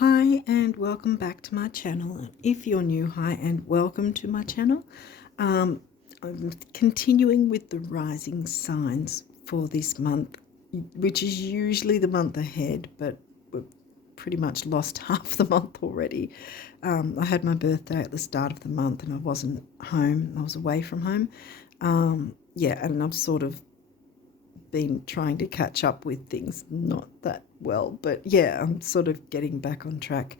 Hi and welcome back to my channel. If you're new, hi and welcome to my channel. I'm continuing with the rising signs for this month, which is usually the month ahead, but we've pretty much lost half the month already. I had my birthday at the start of the month and I wasn't home. I was away from home. And I've sort of been trying to catch up with things, not that well, but yeah, I'm sort of getting back on track.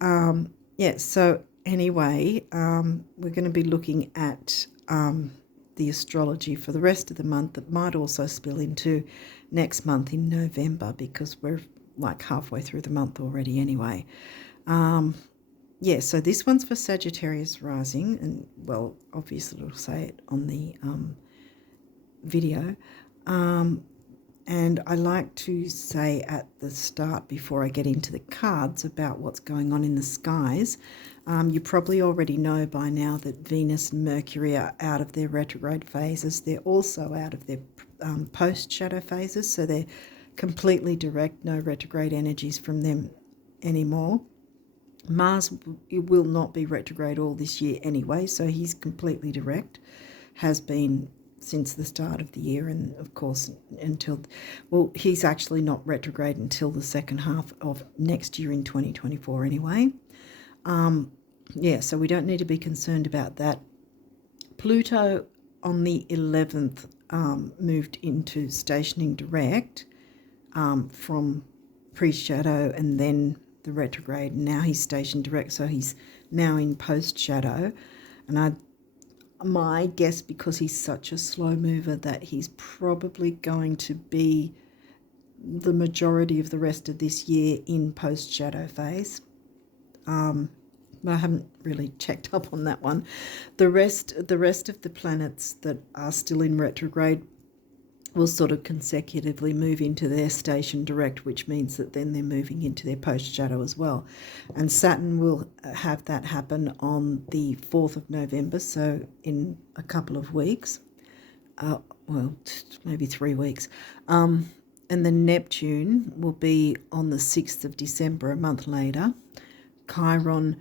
So anyway, we're going to be looking at the astrology for the rest of the month. That might also spill into next month in November because we're like halfway through the month already anyway. So this one's for Sagittarius rising, and well, obviously it'll say it on the video. And I like to say at the start, before I get into the cards, about what's going on in the skies. You probably already know by now that Venus and Mercury are out of their retrograde phases. They're also out of their post-shadow phases, so they're completely direct, no retrograde energies from them anymore. Mars will not be retrograde all this year anyway, so he's completely direct, has been since the start of the year, and of course he's actually not retrograde until the second half of next year in 2024 anyway. So we don't need to be concerned about that. Pluto on the 11th moved into stationing direct from pre-shadow and then the retrograde. Now he's stationed direct, so he's now in post-shadow. And my guess, because he's such a slow mover, that he's probably going to be the majority of the rest of this year in post-shadow phase. I haven't really checked up on that one. The rest of the planets that are still in retrograde will sort of consecutively move into their station direct, which means that then they're moving into their post-shadow as well. And Saturn will have that happen on the 4th of November, so in a couple of weeks. Maybe 3 weeks. And then Neptune will be on the 6th of December, a month later. Chiron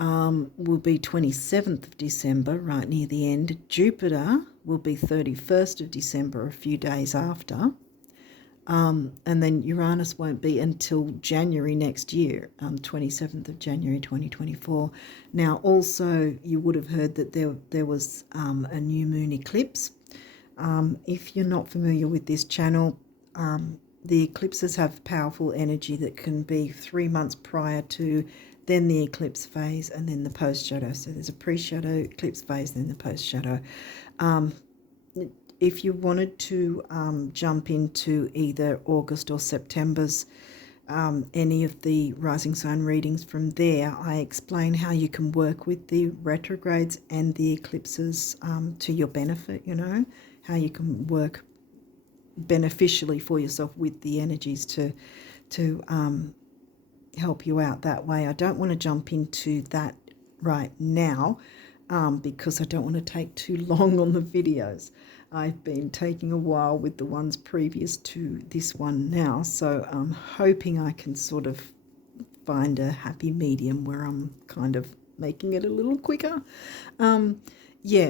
will be 27th of December, right near the end. Jupiter will be 31st of December, a few days after. And then Uranus won't be until January next year, 27th of January 2024. Now, also, you would have heard that there was a new moon eclipse. If you're not familiar with this channel, the eclipses have powerful energy that can be 3 months prior to then the eclipse phase, and then the post-shadow. So there's a pre-shadow, eclipse phase, then the post-shadow. If you wanted to jump into either August or September's any of the rising sign readings from there, I explain how you can work with the retrogrades and the eclipses to your benefit, how you can work beneficially for yourself with the energies to help you out that way. I don't want to jump into that right now because I don't want to take too long on the videos. I've been taking a while with the ones previous to this one now, so I'm hoping I can sort of find a happy medium where I'm kind of making it a little quicker.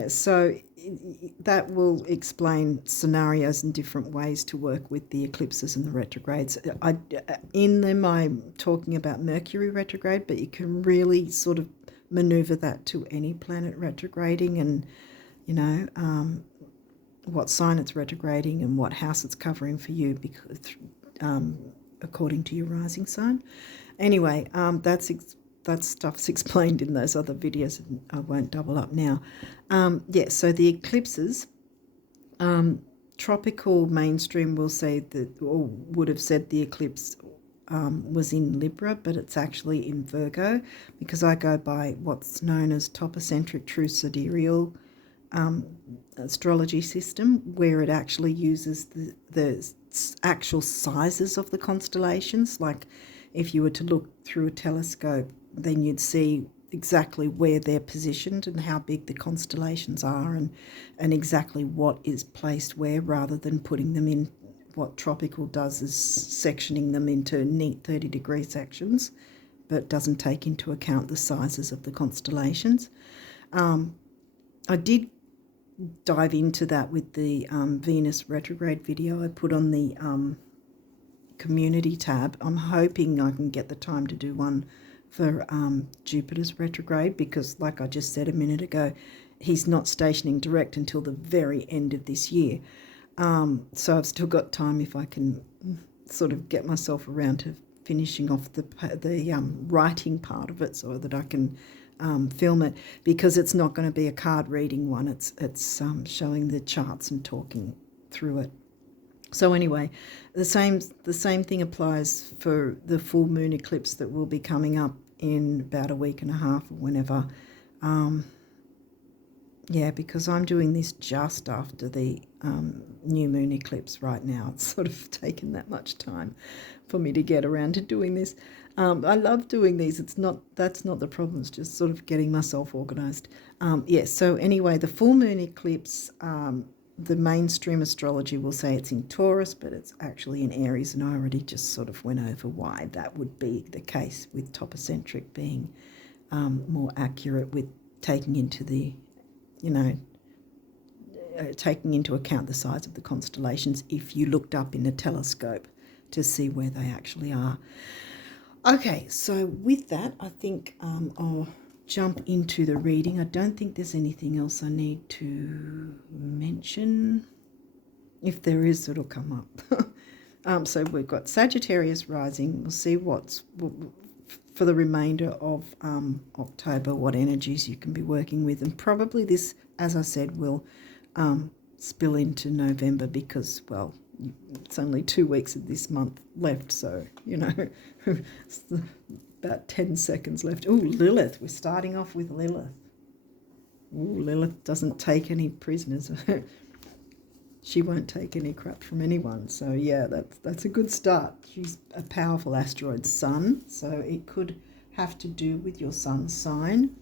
So that will explain scenarios and different ways to work with the eclipses and the retrogrades. In them, I'm talking about Mercury retrograde, but you can really sort of maneuver that to any planet retrograding, and what sign it's retrograding and what house it's covering for you, because according to your rising sign. Anyway, that stuff's explained in those other videos, and I won't double up now. So the eclipses, tropical mainstream will say that, or would have said the eclipse was in Libra, but it's actually in Virgo, because I go by what's known as topocentric true sidereal astrology system, where it actually uses the actual sizes of the constellations. Like if you were to look through a telescope, then you'd see exactly where they're positioned and how big the constellations are, and exactly what is placed where, rather than putting them in. What tropical does is sectioning them into neat 30-degree sections, but doesn't take into account the sizes of the constellations. I did dive into that with the Venus retrograde video I put on the community tab. I'm hoping I can get the time to do one for Jupiter's retrograde, because like I just said a minute ago, he's not stationing direct until the very end of this year. So I've still got time if I can sort of get myself around to finishing off the writing part of it so that I can film it, because it's not going to be a card reading one. It's showing the charts and talking through it. So anyway, the same thing applies for the full moon eclipse that will be coming up in about a week and a half or whenever. Yeah, because I'm doing this just after the new moon eclipse right now. It's sort of taken that much time for me to get around to doing this. I love doing these. That's not the problem. It's just sort of getting myself organised. Yes, so anyway, the full moon eclipse, the mainstream astrology will say it's in Taurus, but it's actually in Aries, and I already just sort of went over why that would be the case, with topocentric being more accurate with taking into the, taking into account the size of the constellations if you looked up in a telescope to see where they actually are. Okay, so with that, I think I'll jump into the reading. I don't think there's anything else I need to mention. If there is, it'll come up. So we've got Sagittarius rising. We'll see what's for the remainder of October, what energies you can be working with. And probably this, as I said, will spill into November, because, well, it's only 2 weeks of this month left. So, about 10 seconds left. Oh, Lilith. We're starting off with Lilith. Oh, Lilith doesn't take any prisoners. She won't take any crap from anyone. So, yeah, that's a good start. She's a powerful asteroid sun. So it could have to do with your sun sign,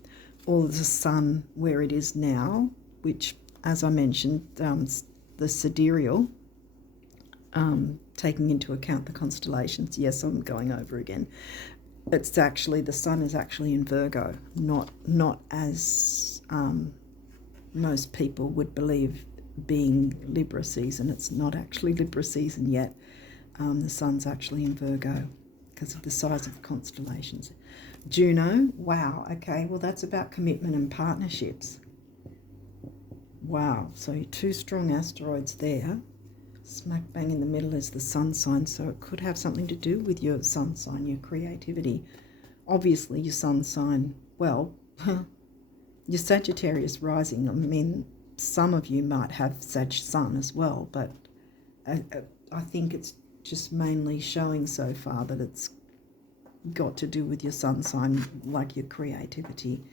or the sun where it is now, which, as I mentioned, the sidereal, taking into account the constellations. Yes, I'm going over again. It's actually, the sun is actually in Virgo, not as most people would believe, being Libra season. It's not actually Libra season yet. The sun's actually in Virgo because of the size of the constellations. Juno, wow, okay, well that's about commitment and partnerships. Wow, so 2 strong asteroids there. Smack bang in the middle is the sun sign, so it could have something to do with your sun sign, your creativity. Obviously, your sun sign, well, your Sagittarius rising, I mean, some of you might have Sag sun as well, but I think it's just mainly showing so far that it's got to do with your sun sign, like your creativity,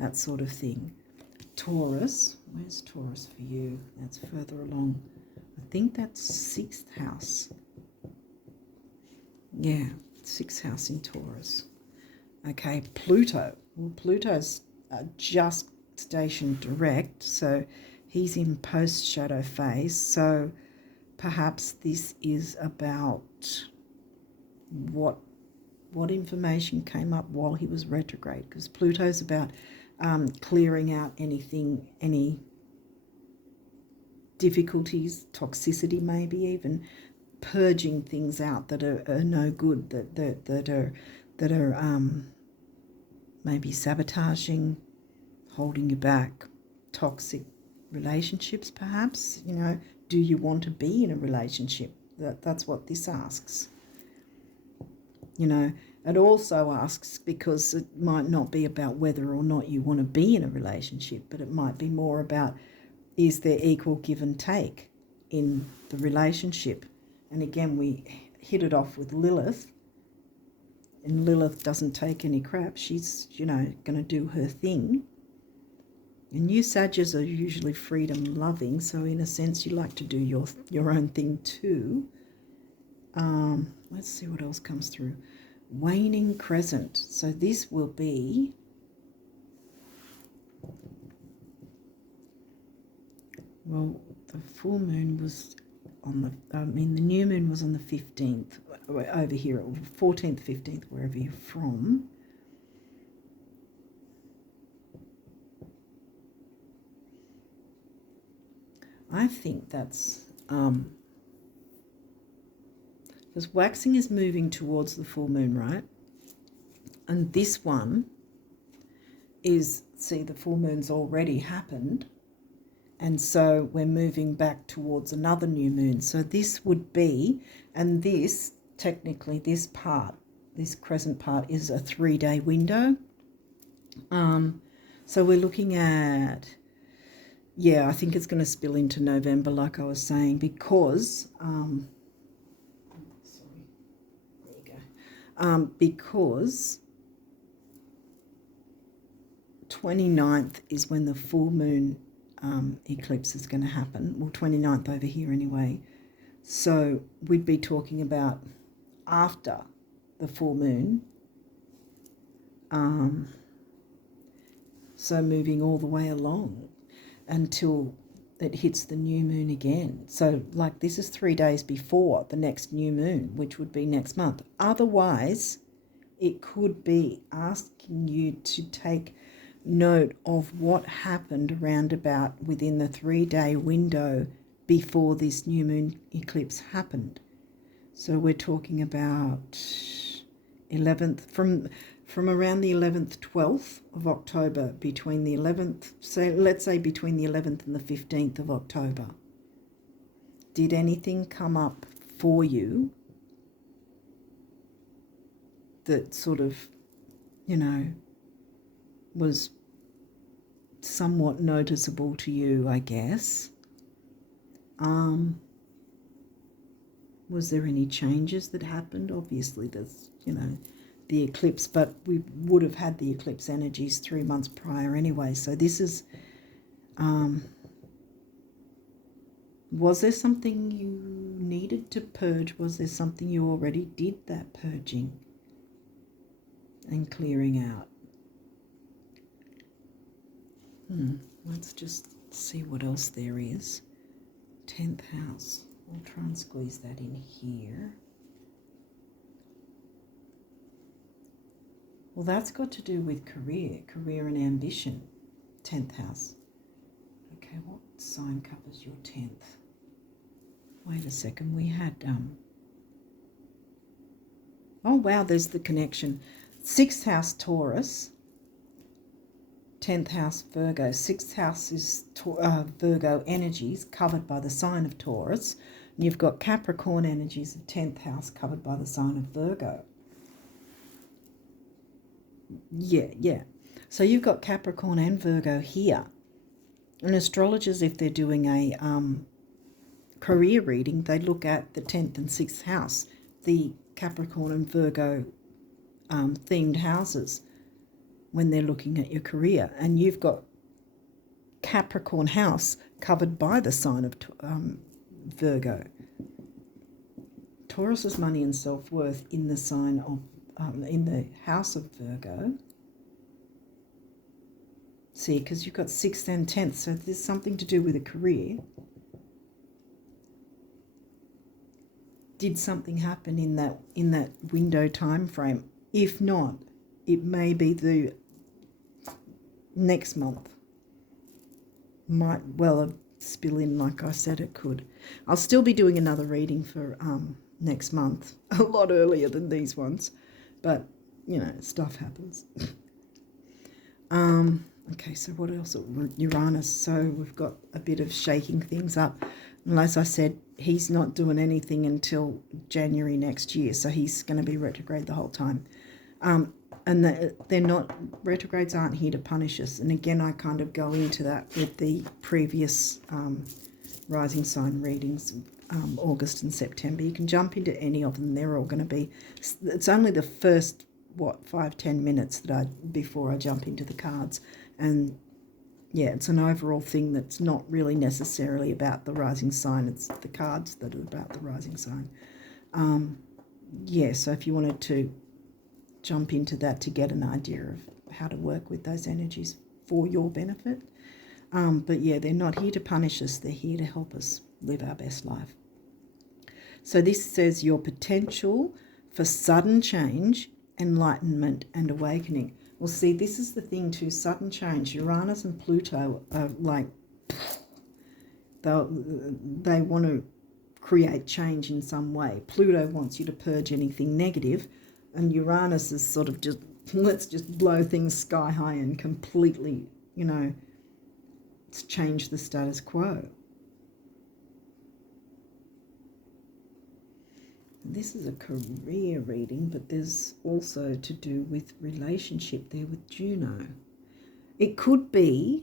that sort of thing. Taurus, where's Taurus for you? That's further along. I think that's 6th house. Yeah, 6th house in Taurus. Okay, Pluto. Well, Pluto's just stationed direct, so he's in post-shadow phase. So perhaps this is about what information came up while he was retrograde, because Pluto's about clearing out any difficulties, toxicity, maybe even purging things out that are no good, that are maybe sabotaging, holding you back, toxic relationships, perhaps. Do you want to be in a relationship? That's what this asks. It also asks, because it might not be about whether or not you want to be in a relationship, but it might be more about, is there equal give and take in the relationship? And again, we hit it off with Lilith, and Lilith doesn't take any crap. She's, going to do her thing. And you Sagittarius are usually freedom loving, so in a sense you like to do your own thing too. Let's see what else comes through. Waning crescent. So this will be the full moon was on the, the new moon was on the 15th, over here, 14th, 15th, wherever you're from. I think that's, because waxing is moving towards the full moon, right? And this one is, see, the full moon's already happened. And so we're moving back towards another new moon. So this would be, and this, technically this part, this crescent part is a 3-day window. So we're looking at, yeah, I think it's going to spill into November, like I was saying, because, because 29th is when the full moon eclipse is going to happen. Well, 29th over here anyway. So we'd be talking about after the full moon. So moving all the way along until it hits the new moon again. So like this is 3 days before the next new moon, which would be next month. Otherwise, it could be asking you to take note of what happened around about within the 3-day window before this new moon eclipse happened. So we're talking about 11th, from around the 11th, 12th of October, between the 11th, so let's say between the 11th and the 15th of October. Did anything come up for you that sort of, you know, was somewhat noticeable to you, I guess? Was there any changes that happened? Obviously, there's, you know, the eclipse, but we would have had the eclipse energies 3 months prior anyway. So this is, was there something you needed to purge? Was there something you already did that purging and clearing out? Let's just see what else there is. 10th house. I'll try and squeeze that in here. Well, that's got to do with career and ambition. 10th house. Okay, what sign covers your 10th? Wait a second, we had, oh wow, there's the connection. 6th house Taurus, 10th house Virgo. 6th house is Virgo energies covered by the sign of Taurus. And you've got Capricorn energies of 10th house covered by the sign of Virgo. Yeah. So you've got Capricorn and Virgo here. And astrologers, if they're doing a career reading, they look at the 10th and 6th house, the Capricorn and Virgo themed houses, when they're looking at your career. And you've got Capricorn house covered by the sign of Virgo. Taurus's money and self-worth in the sign of in the house of Virgo. See, because you've got 6th and 10th, so there's something to do with a career. Did something happen in that window time frame? If not, it may be the next month. Might well spill in, like I said it could. I'll still be doing another reading for next month, a lot earlier than these ones, but you know, stuff happens. Okay, so what else? Uranus. So we've got a bit of shaking things up. And as I said, he's not doing anything until January next year, so he's going to be retrograde the whole time. And they're not, retrogrades aren't here to punish us. And again, I kind of go into that with the previous rising sign readings, August and September. You can jump into any of them. They're all going to be, it's only the first, 5-10 minutes before I jump into the cards. And yeah, it's an overall thing that's not really necessarily about the rising sign. It's the cards that are about the rising sign. Yeah, so if you wanted to jump into that to get an idea of how to work with those energies for your benefit. But yeah, they're not here to punish us. They're here to help us live our best life. So this says your potential for sudden change, enlightenment and awakening. Well, see, this is the thing too, sudden change. Uranus and Pluto are like, they want to create change in some way. Pluto wants you to purge anything negative, and Uranus is sort of just, let's just blow things sky high and completely, change the status quo. This is a career reading, but there's also to do with relationship there with Juno. It could be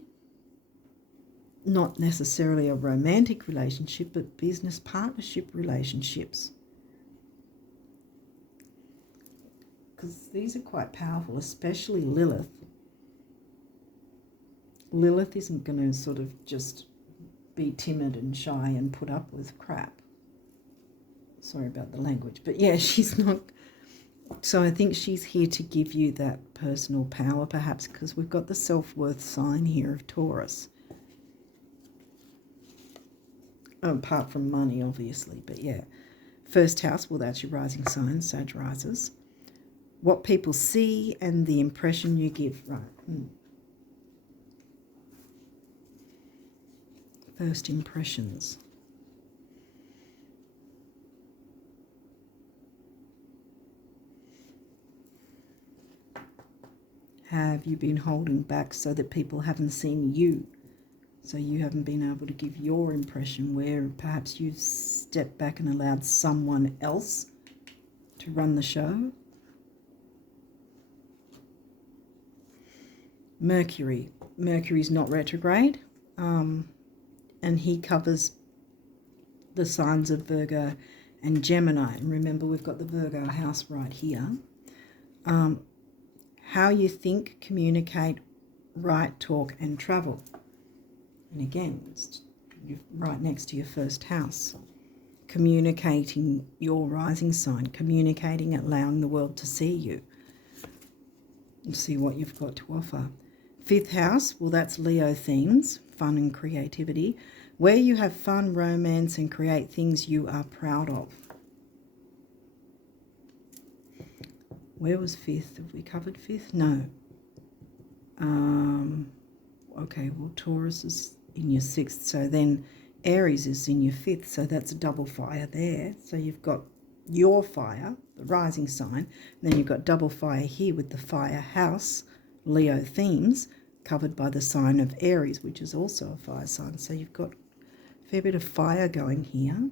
not necessarily a romantic relationship, but business partnership relationships. Because these are quite powerful, especially Lilith. Lilith isn't going to sort of just be timid and shy and put up with crap. Sorry about the language, but yeah, she's not. So I think she's here to give you that personal power, perhaps, because we've got the self-worth sign here of Taurus. Apart from money, obviously, but yeah. First house, well, that's your rising sign, Sag rises. What people see and the impression you give, right. First impressions. Have you been holding back so that people haven't seen you? So you haven't been able to give your impression, where perhaps you've stepped back and allowed someone else to run the show? Mercury. Mercury's not retrograde, and he covers the signs of Virgo and Gemini. And remember, we've got the Virgo house right here. How you think, communicate, write, talk, and travel. And again, it's right next to your first house. Communicating your rising sign, communicating, allowing the world to see you and see what you've got to offer. Fifth house, well, that's Leo themes, fun and creativity, where you have fun, romance, and create things you are proud of. Where was fifth? Have we covered fifth? No. Okay, well, Taurus is in your sixth, so then Aries is in your fifth, so that's a double fire there. So you've got your fire, the rising sign, and then you've got double fire here with the fire house, Leo themes, covered by the sign of Aries, which is also a fire sign. So you've got a fair bit of fire going here.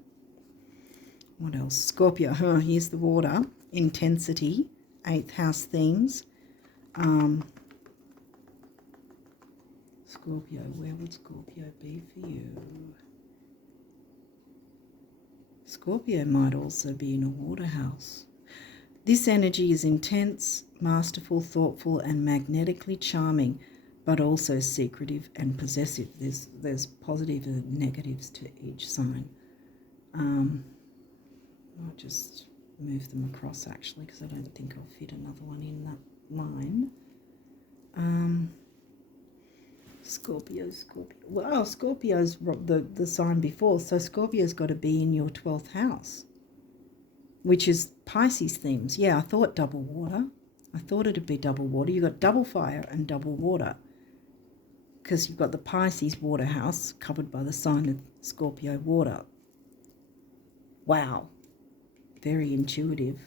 What else? Scorpio, here's the water, intensity, 8th house themes. Scorpio, where would Scorpio be for you? Scorpio might also be in a water house. This energy is intense, masterful, thoughtful, and magnetically charming, but also secretive and possessive. There's positive and negatives to each sign. I'll just move them across, actually, because I don't think I'll fit another one in that line. Scorpio. Well, Scorpio's the sign before, so Scorpio's got to be in your 12th house, which is Pisces themes. Yeah, I thought double water. I thought it'd be double water. You've got double fire and double water, because you've got the Pisces water house covered by the sign of Scorpio water. Wow. Very intuitive.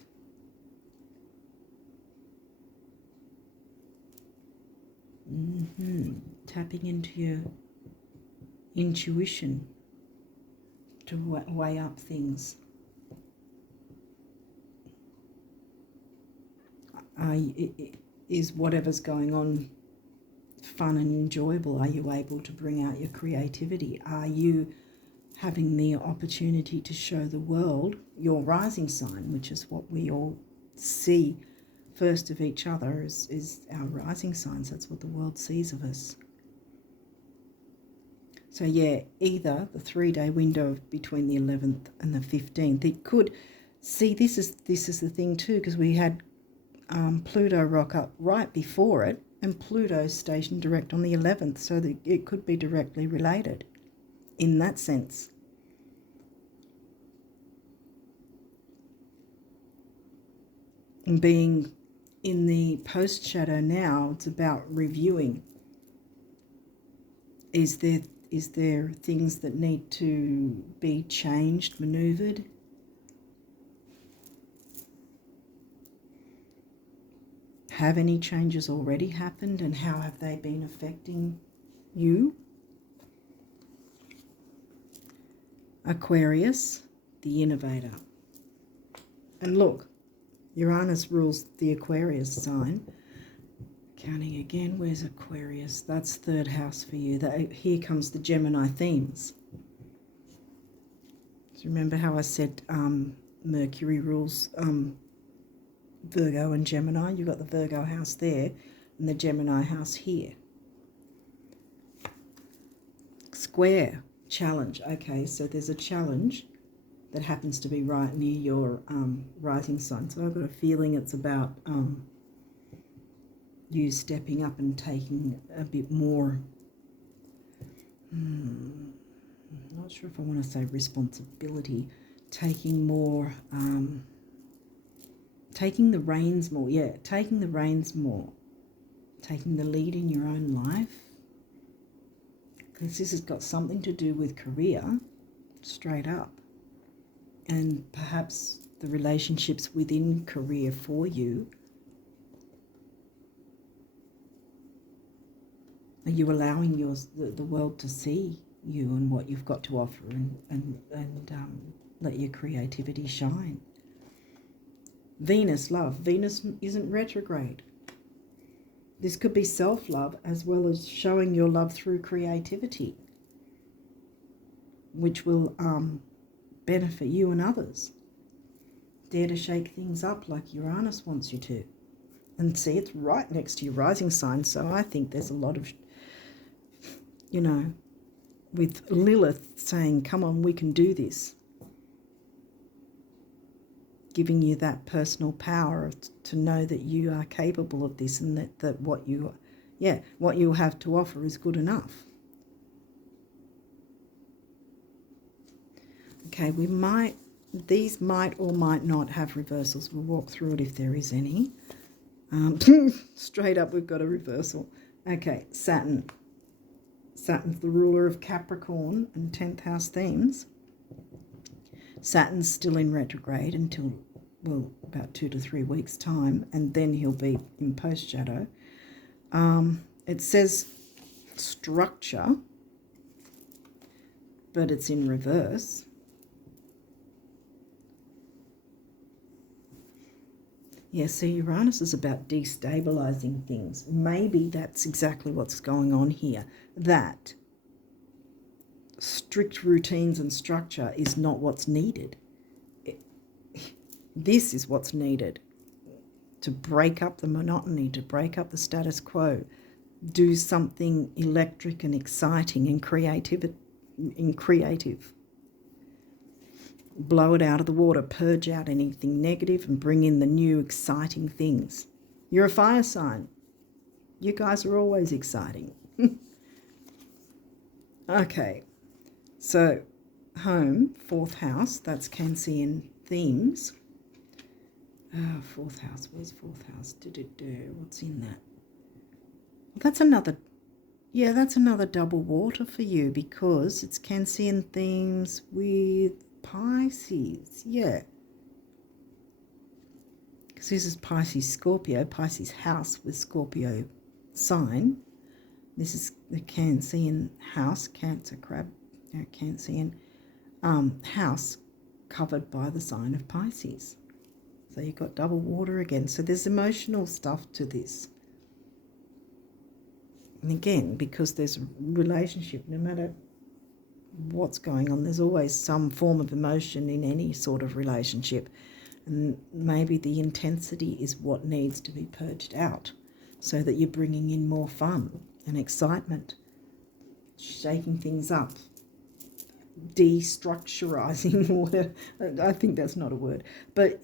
Tapping into your intuition to weigh up things. Is whatever's going on fun and enjoyable? Are you able to bring out your creativity? Are you having the opportunity to show the world your rising sign, which is what we all see first of each other, is our rising signs. That's what the world sees of us. So yeah, either the 3-day window between the 11th and the 15th, it could see, this is the thing too, because we had Pluto rock up right before it, and Pluto stationed direct on the 11th, so that it could be directly related in that sense. And being in the post shadow now, it's about reviewing. Is there things that need to be changed, maneuvered? Have any changes already happened, and how have they been affecting you? Aquarius, the innovator. And look, Uranus rules the Aquarius sign. Counting again, where's Aquarius? That's third house for you. Here comes the Gemini themes. So remember how I said Mercury rules Virgo and Gemini? You've got the Virgo house there and the Gemini house here. Square, challenge. Okay, so there's a challenge that happens to be right near your rising sign. So I've got a feeling it's about you stepping up and taking a bit more, I'm not sure if I want to say responsibility, taking more, taking the reins more, taking the reins more, taking the lead in your own life, because this has got something to do with career, straight up, and perhaps the relationships within career for you. Are you allowing the world to see you and what you've got to offer, and let your creativity shine? Venus, love. Venus isn't retrograde. This could be self-love as well as showing your love through creativity, which will benefit you and others. Dare to shake things up like Uranus wants you to. And see, it's right next to your rising sign, so I think there's a lot of, with Lilith saying, come on, we can do this. Giving you that personal power to know that you are capable of this, and that what you have to offer is good enough. Okay, these might or might not have reversals. We'll walk through it if there is any. Straight up, we've got a reversal. Okay, Saturn. Saturn's the ruler of Capricorn and 10th house themes. Saturn's still in retrograde until, about 2 to 3 weeks' time, and then he'll be in post-shadow. It says structure, but it's in reverse. Yeah, so Uranus is about destabilizing things. Maybe that's exactly what's going on here. That strict routines and structure is not what's needed. This is what's needed to break up the monotony, to break up the status quo, do something electric and exciting and creative. Blow it out of the water, purge out anything negative and bring in the new exciting things. You're a fire sign. You guys are always exciting. Okay, so home, 4th house, that's Cancerian themes. 4th house, where's 4th house? What's in that? That's another double water for you, because it's Cancerian themes with Pisces, because this is Pisces Scorpio, Pisces house with Scorpio sign. This is the Cancerian house, Cancer crab, Cancerian house covered by the sign of Pisces. So you've got double water again. So there's emotional stuff to this. And again, because there's a relationship, no matter what's going on, there's always some form of emotion in any sort of relationship, and maybe the intensity is what needs to be purged out so that you're bringing in more fun and excitement, shaking things up, destructurizing, whatever. I think that's not a word, but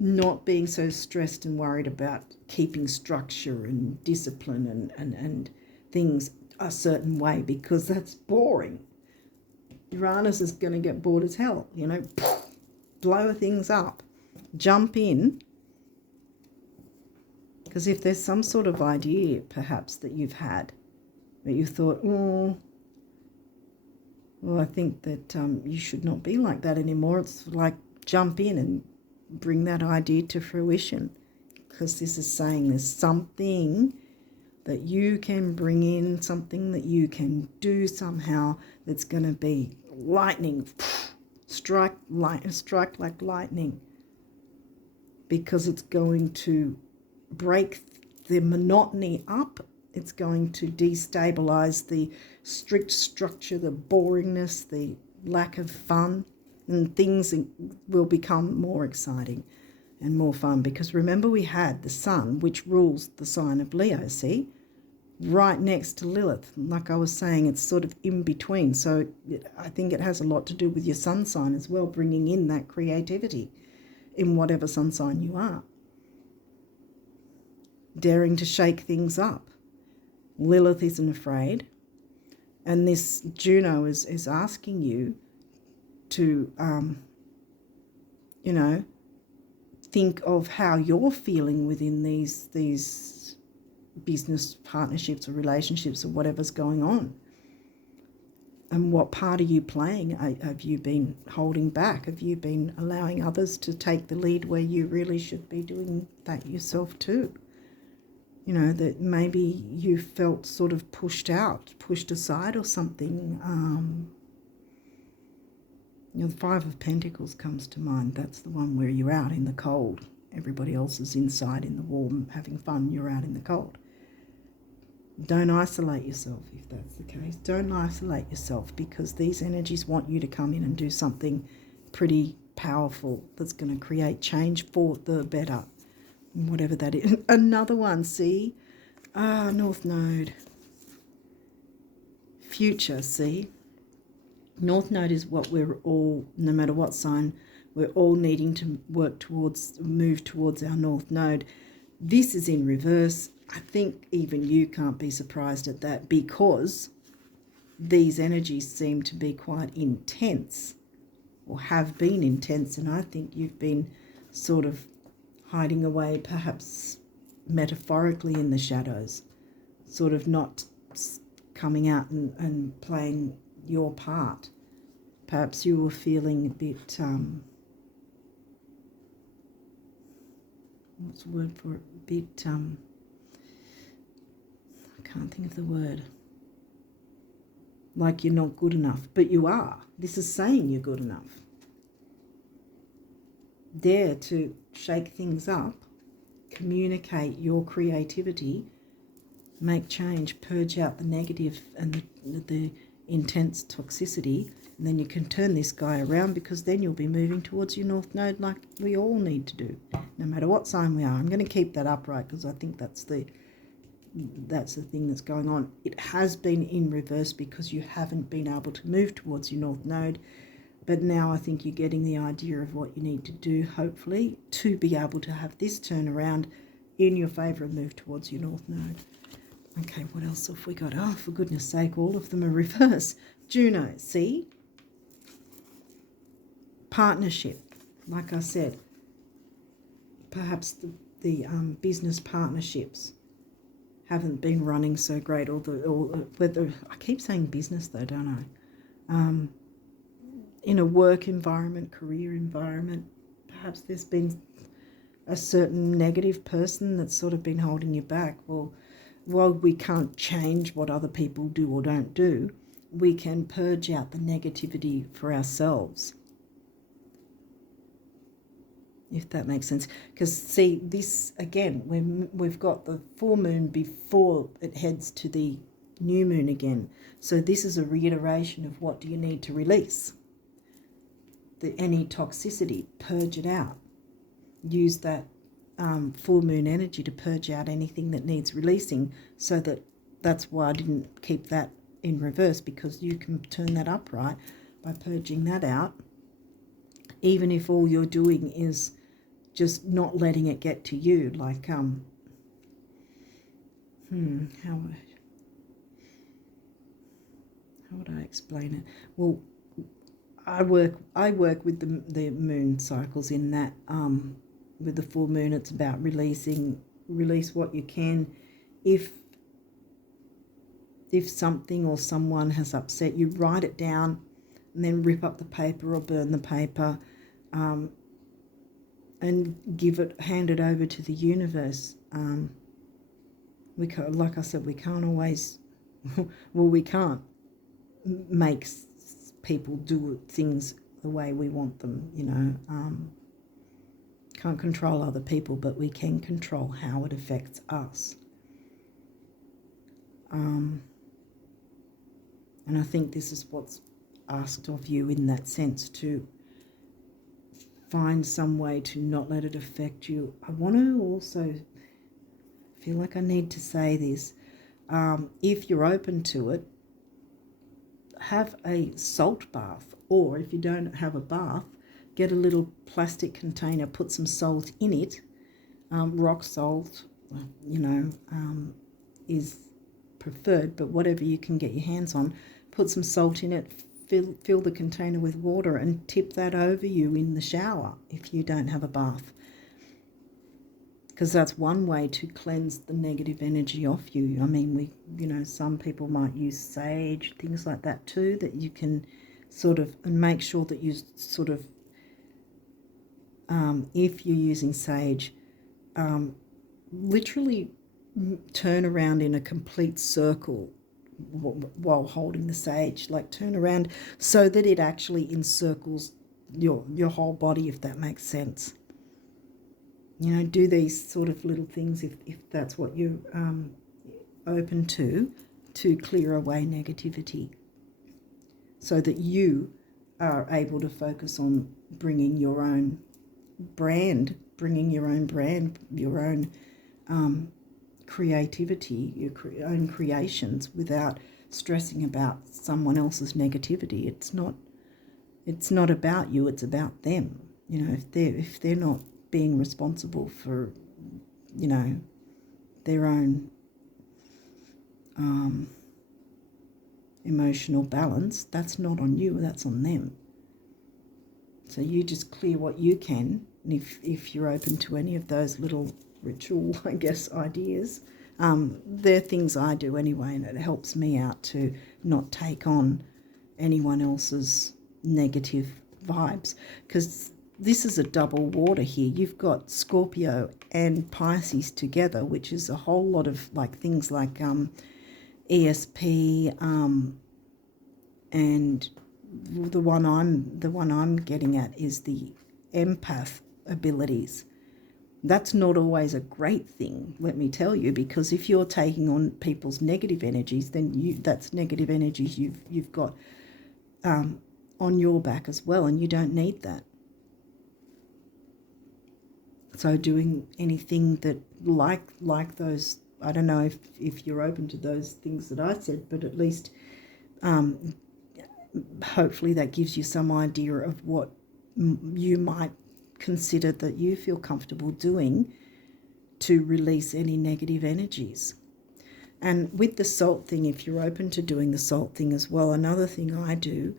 not being so stressed and worried about keeping structure and discipline and things a certain way, because that's boring. Uranus is going to get bored as hell, blow things up, jump in Because if there's some sort of idea, perhaps, that you've had, that you thought, well, I think that you should not be like that anymore. It's like jump in and bring that idea to fruition. Because this is saying there's something that you can bring in, something that you can do somehow that's going to be lightning, strike like lightning, because it's going to break the monotony up. It's going to destabilize the strict structure, the boringness, the lack of fun, and things will become more exciting and more fun. Because remember, we had the sun, which rules the sign of Leo, see, right next to Lilith. Like I was saying, it's sort of in between. So I think it has a lot to do with your sun sign as well, bringing in that creativity in whatever sun sign you are. Daring to shake things up. Lilith isn't afraid. And this Juno is asking you to, think of how you're feeling within these business partnerships or relationships or whatever's going on. And what part are you playing? Have you been holding back? Have you been allowing others to take the lead where you really should be doing that yourself too? That maybe you felt sort of pushed aside or something. The Five of Pentacles comes to mind. That's the one where you're out in the cold. Everybody else is inside in the warm, having fun. You're out in the cold. Don't isolate yourself if that's the case. Don't isolate yourself, because these energies want you to come in and do something pretty powerful that's going to create change for the better, whatever that is. Another one, see? North Node. Future, see? North Node is what we're all, no matter what sign, we're all needing to move towards our North Node. This is in reverse. I think even you can't be surprised at that, because these energies seem to be quite intense, or have been intense, and I think you've been sort of hiding away, perhaps metaphorically, in the shadows, sort of not coming out and playing your part. Perhaps you were feeling a bit, what's the word for it? A bit, I can't think of the word. Like you're not good enough, but you are. This is saying you're good enough. Dare to shake things up, communicate your creativity, make change, purge out the negative and the intense toxicity, and then you can turn this guy around, because then you'll be moving towards your North Node like we all need to do, no matter what sign we are. I'm going to keep that upright because I think that's the thing that's going on. It has been in reverse because you haven't been able to move towards your North Node, but now I think you're getting the idea of what you need to do, hopefully, to be able to have this turn around in your favour and move towards your North Node. Okay, what else have we got? Oh, for goodness sake, all of them are reverse. Juno, see? Partnership. Like I said, perhaps the business partnerships haven't been running so great, or whether I keep saying business though, don't I? In a work environment, career environment, perhaps there's been a certain negative person that's sort of been holding you back. Well, while we can't change what other people do or don't do, we can purge out the negativity for ourselves, if that makes sense. Because see, this again, we've got the full moon before it heads to the new moon again. So this is a reiteration of what do you need to release. Any toxicity, purge it out. Use that full moon energy to purge out anything that needs releasing. So that's why I didn't keep that in reverse, because you can turn that upright by purging that out, even if all you're doing is just not letting it get to you. Like how would I explain it? Well, I work with the moon cycles in that with the full moon it's about releasing release what you can. If something or someone has upset you, write it down and then rip up the paper or burn the paper, and hand it over to the universe. Like I said, we can't always, well, we can't make people do things the way we want them, you know. Can't control other people, but we can control how it affects us. And I think this is what's asked of you in that sense, to find some way to not let it affect you. I want to also feel like I need to say this. If you're open to it, have a salt bath, or if you don't have a bath, get a little plastic container, put some salt in it. Rock salt, you know, is preferred, but whatever you can get your hands on, put some salt in it, fill the container with water and tip that over you in the shower if you don't have a bath. Because that's one way to cleanse the negative energy off you. I mean, some people might use sage, things like that too, that you can sort of, and make sure that you sort of, if you're using sage, literally turn around in a complete circle while holding the sage, like turn around so that it actually encircles your whole body, if that makes sense. You know, do these sort of little things if that's what you're open to clear away negativity, so that you are able to focus on bringing your own brand, your own creativity, your own creations, without stressing about someone else's negativity. It's not about you, it's about them. You know, if they're not being responsible for, you know, their own emotional balance, that's not on you, that's on them. So you just clear what you can, and if you're open to any of those little ritual, I guess, ideas, they're things I do anyway, and it helps me out to not take on anyone else's negative vibes, because this is a double water here. You've got Scorpio and Pisces together, which is a whole lot of like things like ESP, and the one I'm getting at is the empath abilities. That's not always a great thing, let me tell you, because if you're taking on people's negative energies, then that's negative energies you've got on your back as well, and you don't need that. So doing anything that like those, I don't know if you're open to those things that I said, but at least hopefully that gives you some idea of what you might consider that you feel comfortable doing to release any negative energies. And with the salt thing, if you're open to doing the salt thing as well, another thing I do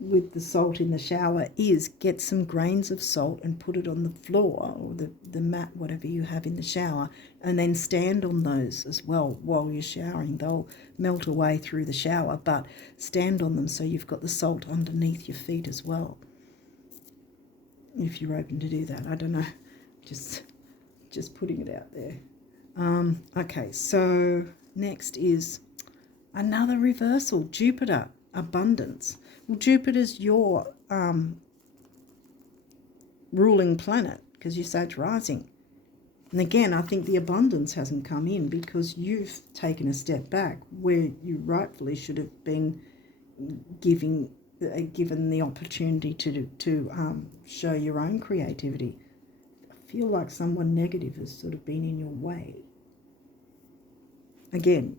with the salt in the shower is get some grains of salt and put it on the floor or the mat, whatever you have in the shower, and then stand on those as well while you're showering. They'll melt away through the shower, but stand on them so you've got the salt underneath your feet as well, if you're open to do that. I don't know, just putting it out there. Okay, so next is another reversal, Jupiter, abundance. Well, Jupiter's your ruling planet because you're Sag rising. And again, I think the abundance hasn't come in because you've taken a step back where you rightfully should have been given the opportunity to show your own creativity. I feel like someone negative has sort of been in your way. Again,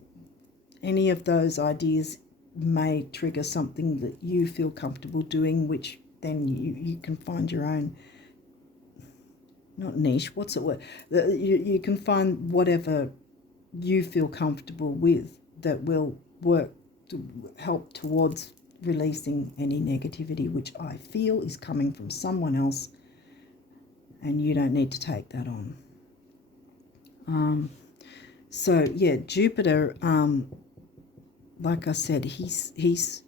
any of those ideas may trigger something that you feel comfortable doing, which then you can find your own, not niche, what's it word? You can find whatever you feel comfortable with that will work to help towards releasing any negativity, which I feel is coming from someone else, and you don't need to take that on. So yeah, Jupiter, like I said, he's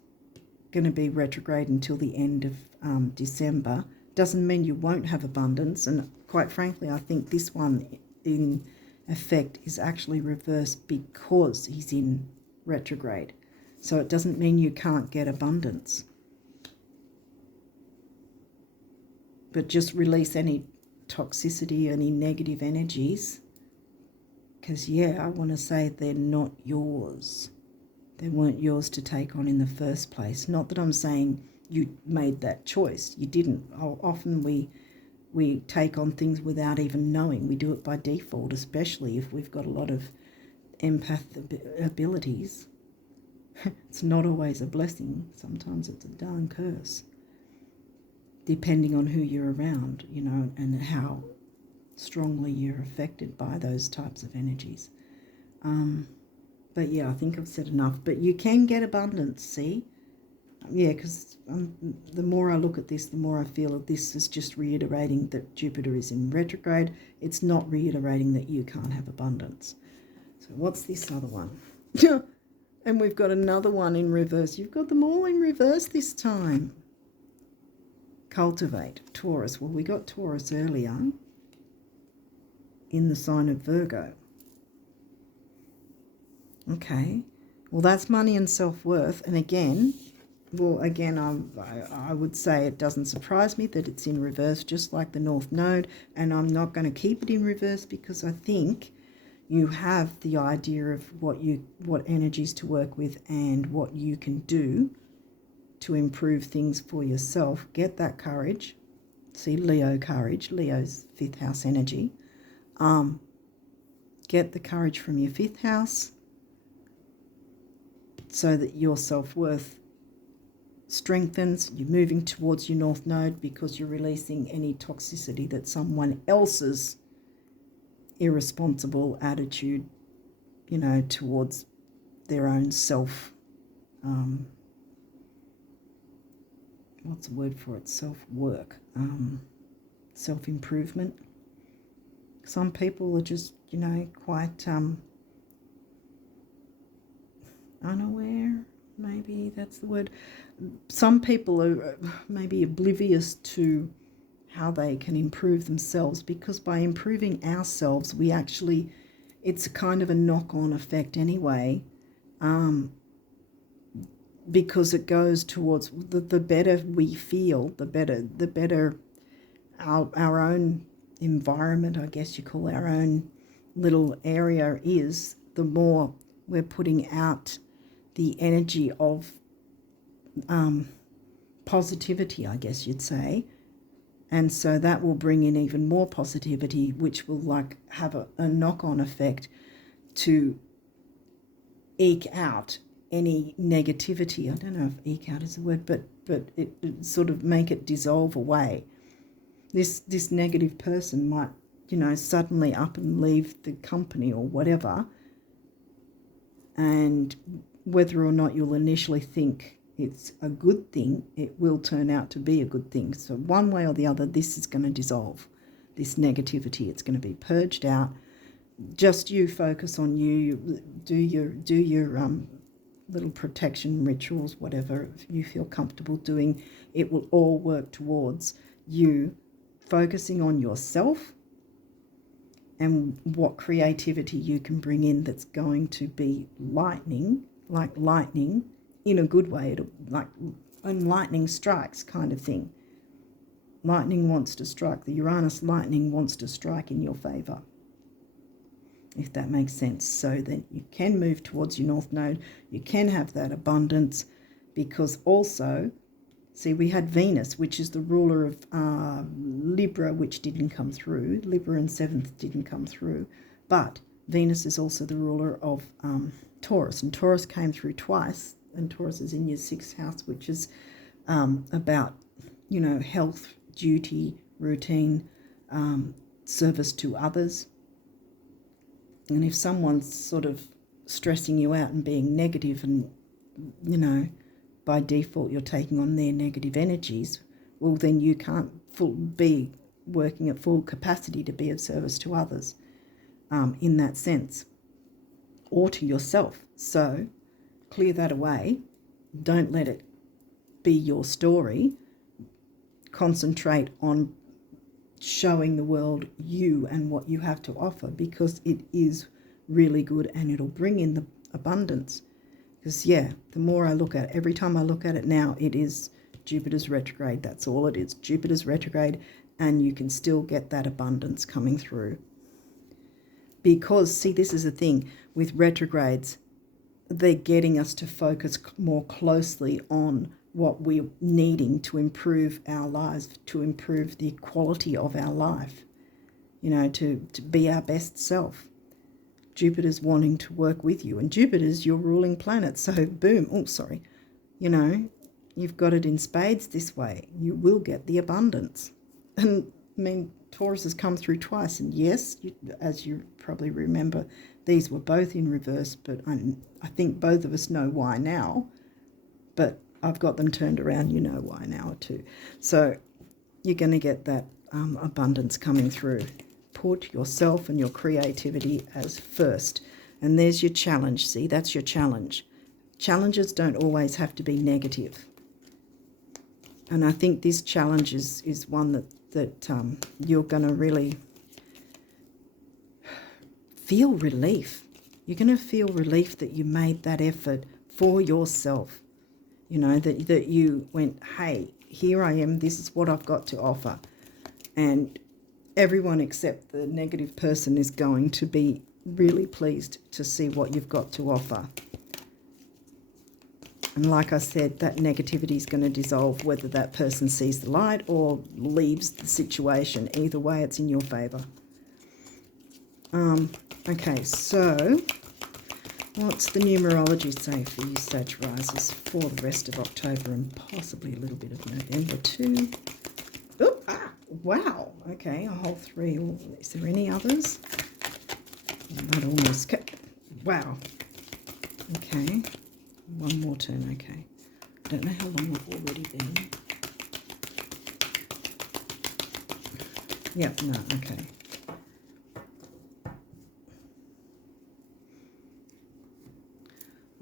going to be retrograde until the end of December. Doesn't mean you won't have abundance, and quite frankly, I think this one in effect is actually reversed because he's in retrograde. So it doesn't mean you can't get abundance. But just release any toxicity, any negative energies, because yeah, I want to say they're not yours. They weren't yours to take on in the first place. Not that I'm saying you made that choice. You didn't. Often we take on things without even knowing. We do it by default, especially if we've got a lot of empath abilities. It's not always a blessing. Sometimes it's a darn curse, depending on who you're around, you know, and how strongly you're affected by those types of energies. But yeah, I think I've said enough. But you can get abundance, see? Yeah, because the more I look at this, the more I feel that this is just reiterating that Jupiter is in retrograde. It's not reiterating that you can't have abundance. So what's this other one? And we've got another one in reverse. You've got them all in reverse this time. Cultivate, Taurus. Well, we got Taurus earlier in the sign of Virgo. Okay, well, that's money and self-worth. And again, I would say it doesn't surprise me that it's in reverse, just like the North Node. And I'm not going to keep it in reverse because I think you have the idea of what energies to work with and what you can do to improve things for yourself. Get that courage. See, Leo courage, Leo's 5th house energy. Get the courage from your 5th house so that your self-worth strengthens. You're moving towards your North Node because you're releasing any toxicity that someone else's irresponsible attitude, you know, towards their own self, what's the word for it? Self-work, self-improvement. Some people are just, you know, quite unaware, maybe that's the word. Some people are maybe oblivious to how they can improve themselves, because by improving ourselves, we actually, it's a kind of a knock-on effect anyway, because it goes towards the better we feel, the better our own environment, I guess you call our own little area is, the more we're putting out the energy of positivity, I guess you'd say. And so that will bring in even more positivity, which will like have a knock-on effect to eke out any negativity. I don't know if eke out is a word, but it sort of make it dissolve away. This negative person might, you know, suddenly up and leave the company or whatever, and whether or not you'll initially think it's a good thing, it will turn out to be a good thing. So one way or the other, this is going to dissolve, this negativity. It's going to be purged out. Just you focus on you, do your little protection rituals, whatever you feel comfortable doing. It will all work towards you focusing on yourself and what creativity you can bring in that's going to be lightning, like lightning, in a good way, like when lightning strikes kind of thing. Lightning wants to strike, the Uranus lightning wants to strike in your favour, if that makes sense. So that you can move towards your North Node, you can have that abundance, because also, see, we had Venus, which is the ruler of Libra, which didn't come through. Libra in 7th didn't come through. But Venus is also the ruler of Taurus, and Taurus came through twice, and Taurus is in your 6th house, which is about, you know, health, duty, routine, service to others. And if someone's sort of stressing you out and being negative, and, you know, by default you're taking on their negative energies, well, then you can't be working at full capacity to be of service to others. in that sense, or to yourself. So clear that away. Don't let it be your story. Concentrate on showing the world you and what you have to offer, because it is really good and it'll bring in the abundance. Because, yeah, the more I look at it, every time I look at it now, it is Jupiter's retrograde. That's all it is. Jupiter's retrograde, and you can still get that abundance coming through. Because, see, this is the thing with retrogrades, they're getting us to focus more closely on what we're needing to improve our lives, to improve the quality of our life, you know, to be our best self. Jupiter's wanting to work with you, and Jupiter's your ruling planet. So boom, oh, sorry, you know, you've got it in spades this way. You will get the abundance. And I mean, Taurus has come through twice, and yes, as you probably remember, these were both in reverse, but I think both of us know why now, but I've got them turned around, you know why now too. So you're going to get that abundance coming through. Put yourself and your creativity as first. And there's your challenge. See, that's your challenge. Challenges don't always have to be negative. And I think this challenge is one that you're going to really feel relief. You're going to feel relief that you made that effort for yourself. You know, that you went, hey, here I am, this is what I've got to offer. And everyone except the negative person is going to be really pleased to see what you've got to offer. And like I said, that negativity is going to dissolve whether that person sees the light or leaves the situation. Either way, it's in your favour. Okay, so what's the numerology say for you, Sag risers, for the rest of October and possibly a little bit of November too? Oh, wow. Okay, a whole 3. Is there any others? Not almost. Wow. Okay. One more turn. Okay. I don't know how long I've already been. Yep, no, okay.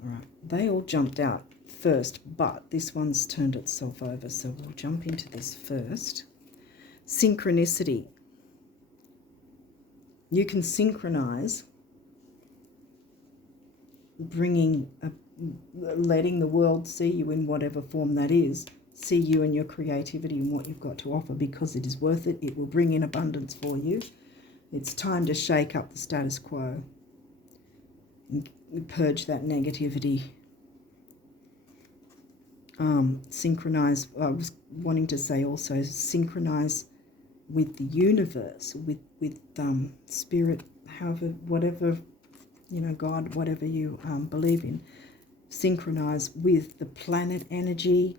All right. They all jumped out first, but this one's turned itself over, so we'll jump into this first. Synchronicity. You can synchronize letting the world see you in whatever form that is, see you and your creativity and what you've got to offer, because it is worth it. It will bring in abundance for you. It's time to shake up the status quo and purge that negativity. Synchronize, I was wanting to say also, synchronize with the universe, with spirit, however, whatever, you know, God, whatever you believe in. Synchronize with the planet energy,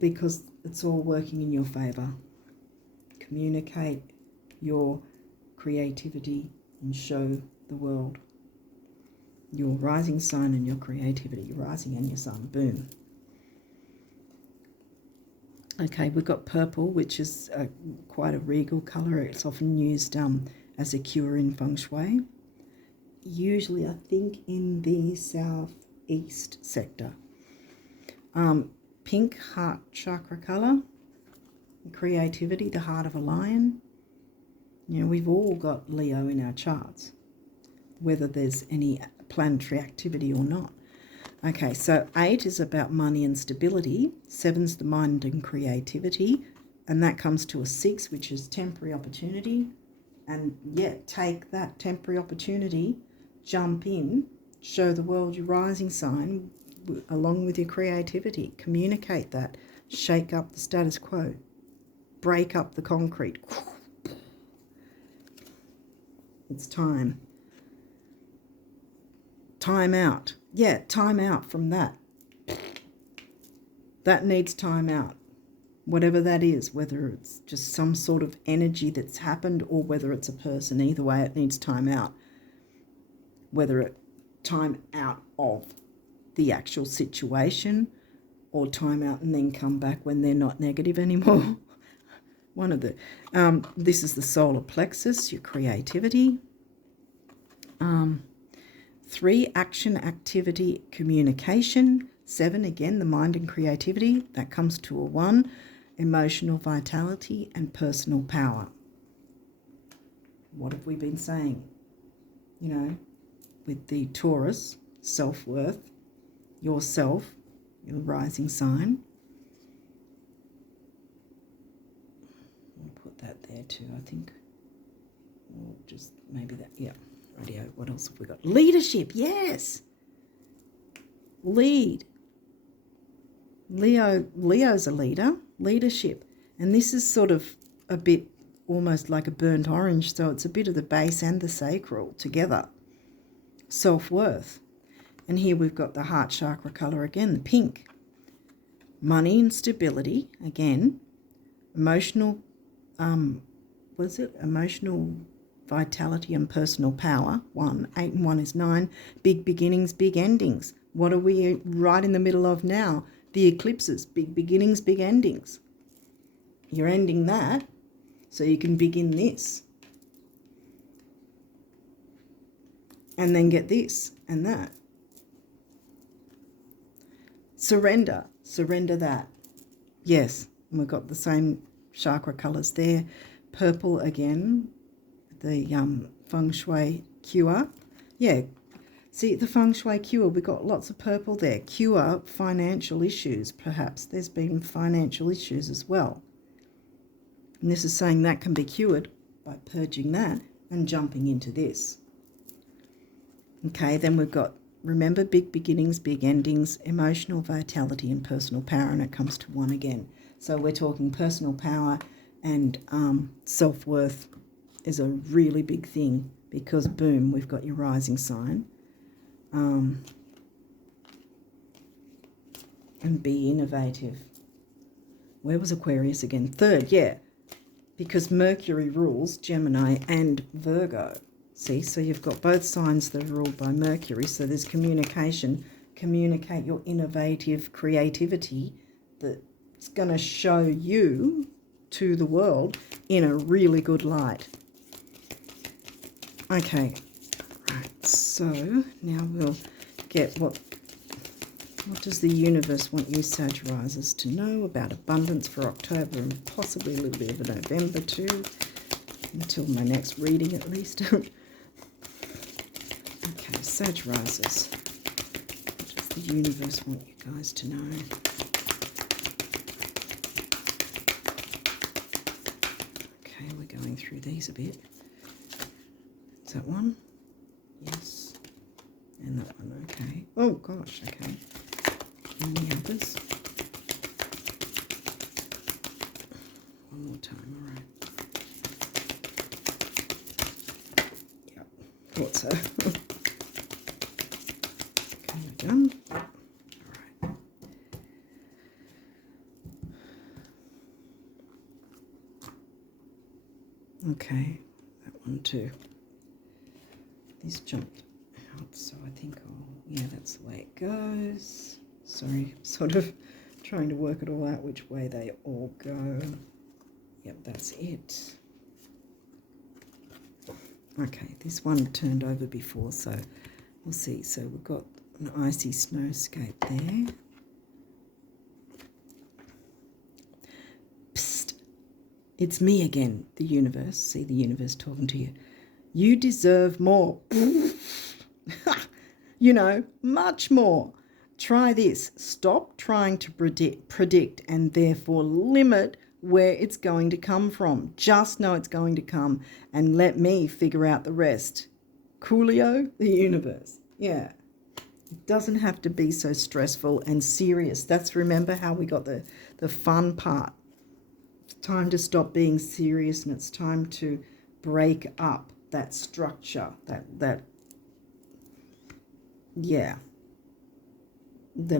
because it's all working in your favor. Communicate your creativity and show the world your rising sign and your creativity, your rising and your sun. Boom. Okay, we've got purple, which is quite a regal colour. It's often used as a cure in feng shui. Usually, I think, in the southeast sector. Pink, heart chakra colour. Creativity, the heart of a lion. You know, we've all got Leo in our charts, whether there's any planetary activity or not. Okay, so 8 is about money and stability. 7's the mind and creativity. And that comes to a 6, which is temporary opportunity. And yet, take that temporary opportunity, jump in, show the world your rising sign along with your creativity. Communicate that. Shake up the status quo. Break up the concrete. It's time. Time out. Yeah, time out from that. That needs time out. Whatever that is, whether it's just some sort of energy that's happened or whether it's a person, either way, it needs time out. Whether it time out of the actual situation or time out and then come back when they're not negative anymore. one of the, this is the solar plexus, your creativity. 3, action, activity, communication. 7, again, the mind and creativity. That comes to a 1, emotional vitality and personal power. What have we been saying? You know, with the Taurus, self-worth, yourself, your rising sign. We'll put that there too, I think. Or just maybe that, yeah. Radio. What else have we got? Leadership, yes. Lead. Leo's a leader. Leadership. And this is sort of a bit almost like a burnt orange, so it's a bit of the base and the sacral together. Self-worth. And here we've got the heart chakra colour again, the pink. Money and stability, again. Emotional, emotional vitality and personal power, 1. 8 and 1 is 9. Big beginnings, big endings. What are we right in the middle of now? The eclipses, big beginnings, big endings. You're ending that, so you can begin this. And then get this and that. Surrender. Surrender that. Yes, and we've got the same chakra colours there. Purple again, the feng shui cure. Yeah, see the feng shui cure, we've got lots of purple there. Cure financial issues, perhaps. There's been financial issues as well. And this is saying that can be cured by purging that and jumping into this. Okay, then we've got, remember, big beginnings, big endings, emotional vitality and personal power, and it comes to 1 again. So we're talking personal power and self-worth is a really big thing because, boom, we've got your rising sign. And be innovative. Where was Aquarius again? 3rd, yeah, because Mercury rules Gemini and Virgo. See, so you've got both signs that are ruled by Mercury, so there's communication. Communicate your innovative creativity that's going to show you to the world in a really good light. Okay, right, so now we'll get what does the universe want you Sag risers to know about abundance for October and possibly a little bit of November too, until my next reading at least. Okay, Sag risers, what does the universe want you guys to know? Okay, we're going through these a bit. Is that one? Yes. And that one, okay. Oh, gosh, okay. And the others. One more time, all right. Yep, thought so. Okay, we're done. All right. Okay, that one too. This jumped out, so I think yeah, that's the way it goes. Sorry, sort of trying to work it all out which way they all go. Yep, that's it. Okay, this one turned over before, so we'll see. So we've got an icy snowscape there. Psst, it's me again, the universe. See the universe talking to you. You deserve more. You know, much more. Try this. Stop trying to predict and therefore limit where it's going to come from. Just know it's going to come and let me figure out the rest. Coolio, the universe. Yeah. It doesn't have to be so stressful and serious. That's, remember how we got the fun part. It's time to stop being serious and it's time to break up that structure, that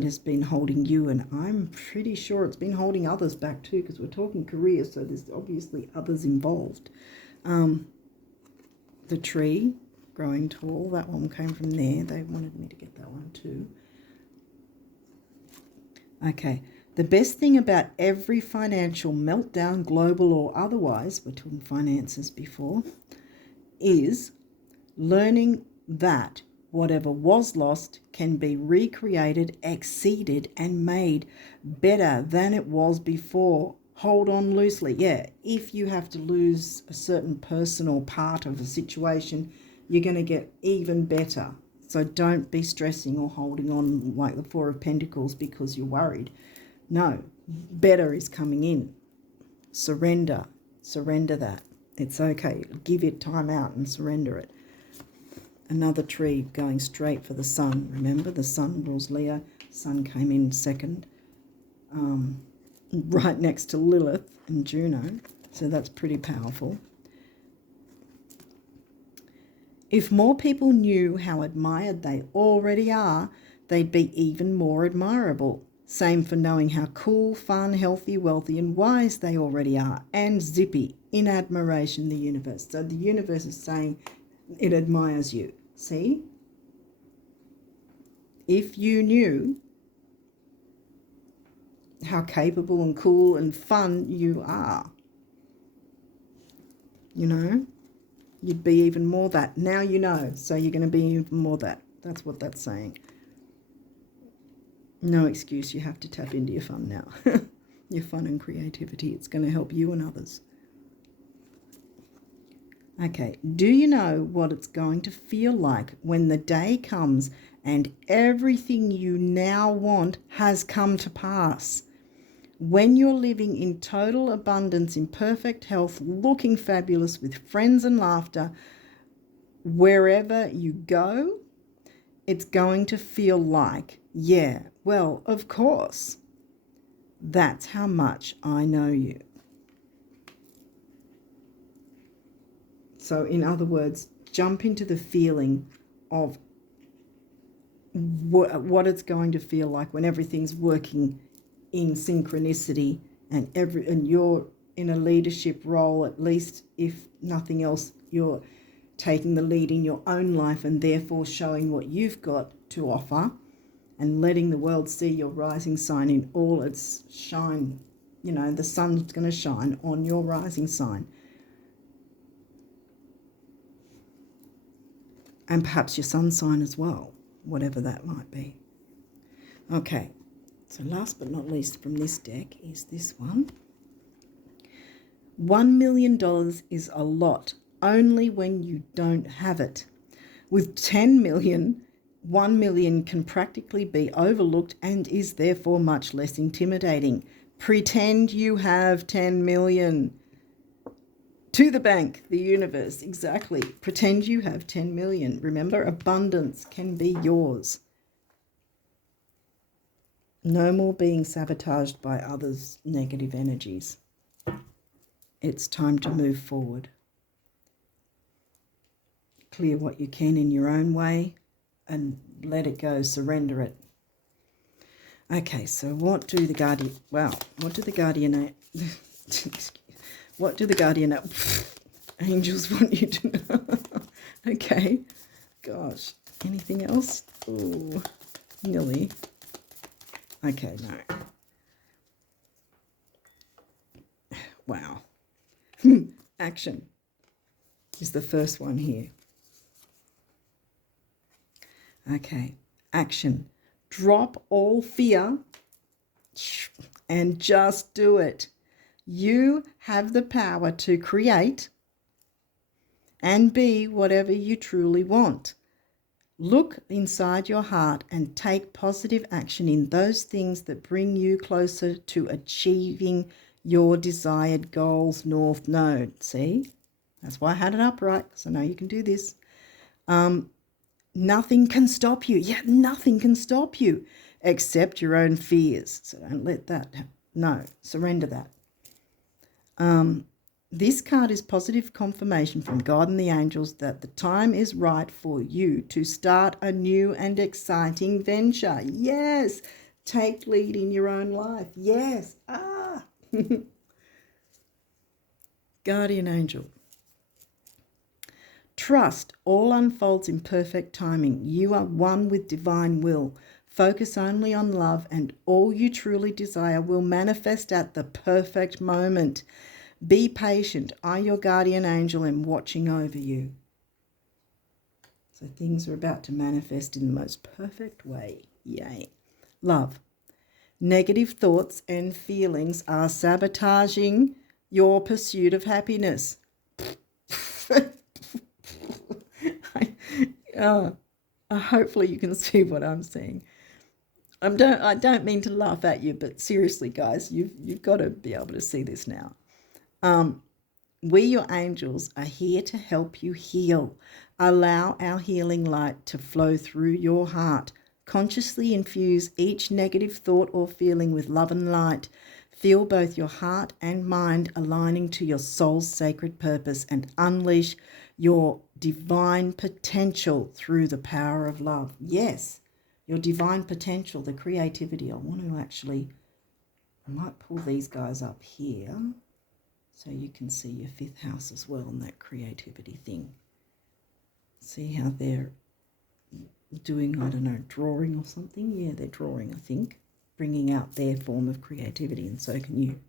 has been holding you, and I'm pretty sure it's been holding others back too, because we're talking career, so there's obviously others involved. The tree growing tall, that one came from there. They wanted me to get that one too. Okay, The best thing about every financial meltdown, global or otherwise, we're talking finances before, is learning that whatever was lost can be recreated, exceeded, and made better than it was before. Hold on loosely. Yeah, if you have to lose a certain personal part of a situation, you're going to get even better. So don't be stressing or holding on like the Four of Pentacles because you're worried. No, better is coming in. Surrender. Surrender that. It's okay. Give it time out and surrender it. Another tree going straight for the sun. Remember, the sun rules Leo. Sun came in second, right next to Lilith and Juno. So that's pretty powerful. If more people knew how admired they already are, they'd be even more admirable. Same for knowing how cool, fun, healthy, wealthy, and wise they already are. And zippy, in admiration, the universe. So the universe is saying it admires you. See? If you knew how capable and cool and fun you are, you know, you'd be even more that. Now you know, so you're going to be even more that. That's what that's saying. No excuse, you have to tap into your fun now. Your fun and creativity. It's going to help you and others. Okay, do you know what it's going to feel like when the day comes and everything you now want has come to pass? When you're living in total abundance, in perfect health, looking fabulous with friends and laughter, wherever you go, it's going to feel like, yeah, well, of course, that's how much I know you. So in other words, jump into the feeling of what it's going to feel like when everything's working in synchronicity and you're in a leadership role, at least if nothing else, you're taking the lead in your own life and therefore showing what you've got to offer and letting the world see your rising sign in all its shine. You know, the sun's going to shine on your rising sign. And perhaps your sun sign as well, whatever that might be. Okay, so last but not least from this deck is this one. $1 million is a lot, only when you don't have it. With 10 million, 1 million can practically be overlooked and is therefore much less intimidating. Pretend you have 10 million. To the bank, the universe, exactly. Pretend you have 10 million. Remember, abundance can be yours. No more being sabotaged by others' negative energies. It's time to move forward. Clear what you can in your own way and let it go, surrender it. Okay, so what do the guardian, what do the guardian, what do the guardian angels want you to know? Okay, gosh, anything else? Oh, nearly. Okay, no. Wow. Action is the first one here. Okay, action. Drop all fear and just do it. You have the power to create and be whatever you truly want. Look inside your heart and take positive action in those things that bring you closer to achieving your desired goals, North Node. See? That's why I had it upright, because I know you can do this. Nothing can stop you. Yeah, nothing can stop you except your own fears. So don't let that, no, surrender that. This card is positive confirmation from God and the angels that the time is right for you to start a new and exciting venture. Yes, take lead in your own life. Yes, Guardian angel. Trust all unfolds in perfect timing. You are one with divine will. Focus only on love, and all you truly desire will manifest at the perfect moment. Be patient. I, your guardian angel, am watching over you. So things are about to manifest in the most perfect way. Yay. Love. Negative thoughts and feelings are sabotaging your pursuit of happiness. Hopefully you can see what I'm saying. I don't mean to laugh at you, but seriously, guys, you've got to be able to see this now. We, your angels, are here to help you heal. Allow our healing light to flow through your heart. Consciously infuse each negative thought or feeling with love and light. Feel both your heart and mind aligning to your soul's sacred purpose, and unleash your divine potential through the power of love. Yes, your divine potential, the creativity. I might pull these guys up here so you can see your fifth house as well and that creativity thing. See how they're doing, I don't know, drawing or something? Yeah, they're drawing, I think, bringing out their form of creativity, and so can you.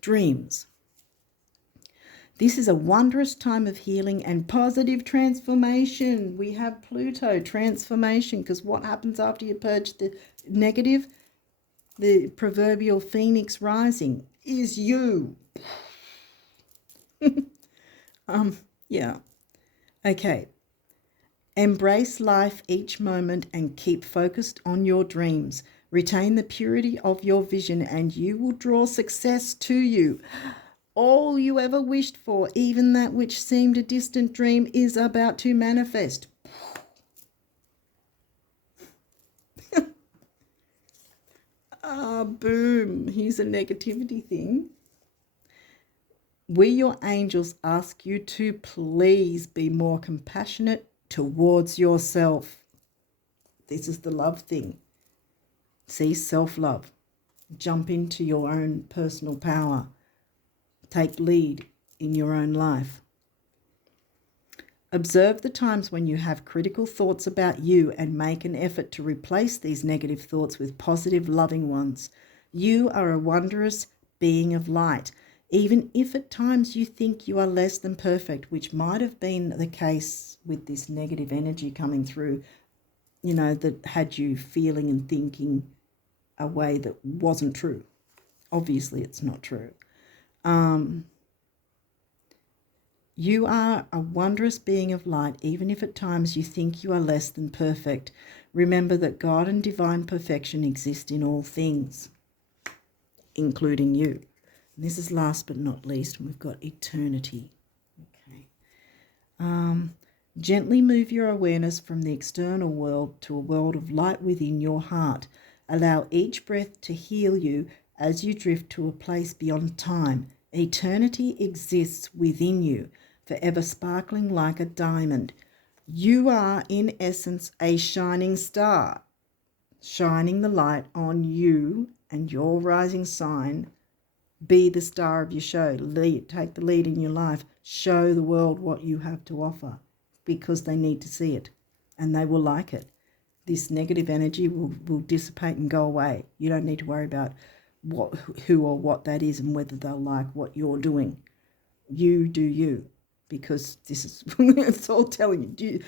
Dreams. This is a wondrous time of healing and positive transformation. We have Pluto, transformation, because what happens after you purge the negative? The proverbial phoenix rising is you. Yeah. Okay. Embrace life each moment and keep focused on your dreams. Retain the purity of your vision and you will draw success to you. All you ever wished for, even that which seemed a distant dream, is about to manifest. Boom. Here's a negativity thing. We, your angels, ask you to please be more compassionate towards yourself. This is the love thing. See, self-love. Jump into your own personal power. Take lead in your own life. Observe the times when you have critical thoughts about you and make an effort to replace these negative thoughts with positive, loving ones. You are a wondrous being of light, even if at times you think you are less than perfect, which might have been the case with this negative energy coming through, you know, that had you feeling and thinking a way that wasn't true. Obviously, it's not true. You are a wondrous being of light, even if at times you think you are less than perfect. Remember that God and divine perfection exist in all things, including you. And this is last but not least, we've got eternity. Okay. Gently move your awareness from the external world to a world of light within your heart. Allow each breath to heal you as you drift to a place beyond time. Eternity exists within you, forever sparkling like a diamond. You are, in essence, a shining star, shining the light on you and your rising sign. Be the star of your show. Take the lead in your life. Show the world what you have to offer, because they need to see it and they will like it. This negative energy will dissipate and go away. You don't need to worry about who or what that is and whether they'll like what you're doing. You do you, because this is it's all telling you,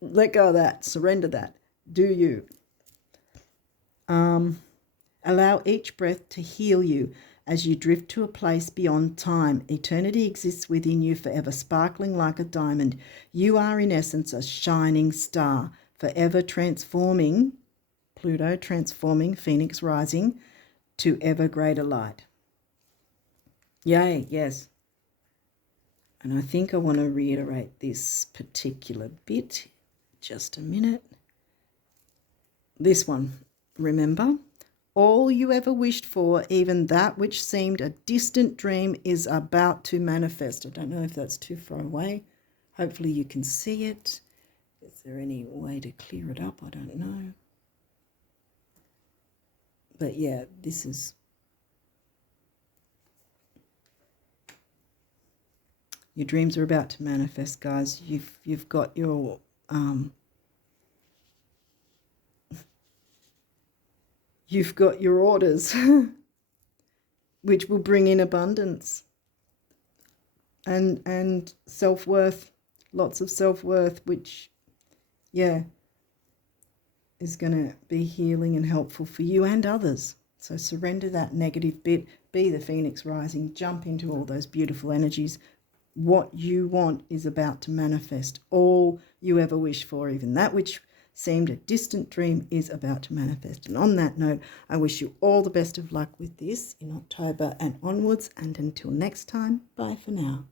let go of that, surrender that, do you. Allow each breath to heal you as you drift to a place beyond time. Eternity exists within you, forever sparkling like a diamond. You are, in essence, a shining star, forever transforming, Pluto transforming, Phoenix rising, to ever greater light. Yay, yes. And I think I want to reiterate this particular bit. Just a minute. This one, remember? All you ever wished for, even that which seemed a distant dream, is about to manifest. I don't know if that's too far away. Hopefully you can see it. Is there any way to clear it up? I don't know. But yeah, this is... Your dreams are about to manifest, guys. You've got your... you've got your orders, which will bring in abundance and self-worth, lots of self-worth, which, yeah, is going to be healing and helpful for you and others. So surrender that negative bit, be the phoenix rising, jump into all those beautiful energies. What you want is about to manifest. All you ever wish for, even that which seemed a distant dream, is about to manifest. And on that note, I wish you all the best of luck with this in October and onwards. And until next time, bye for now.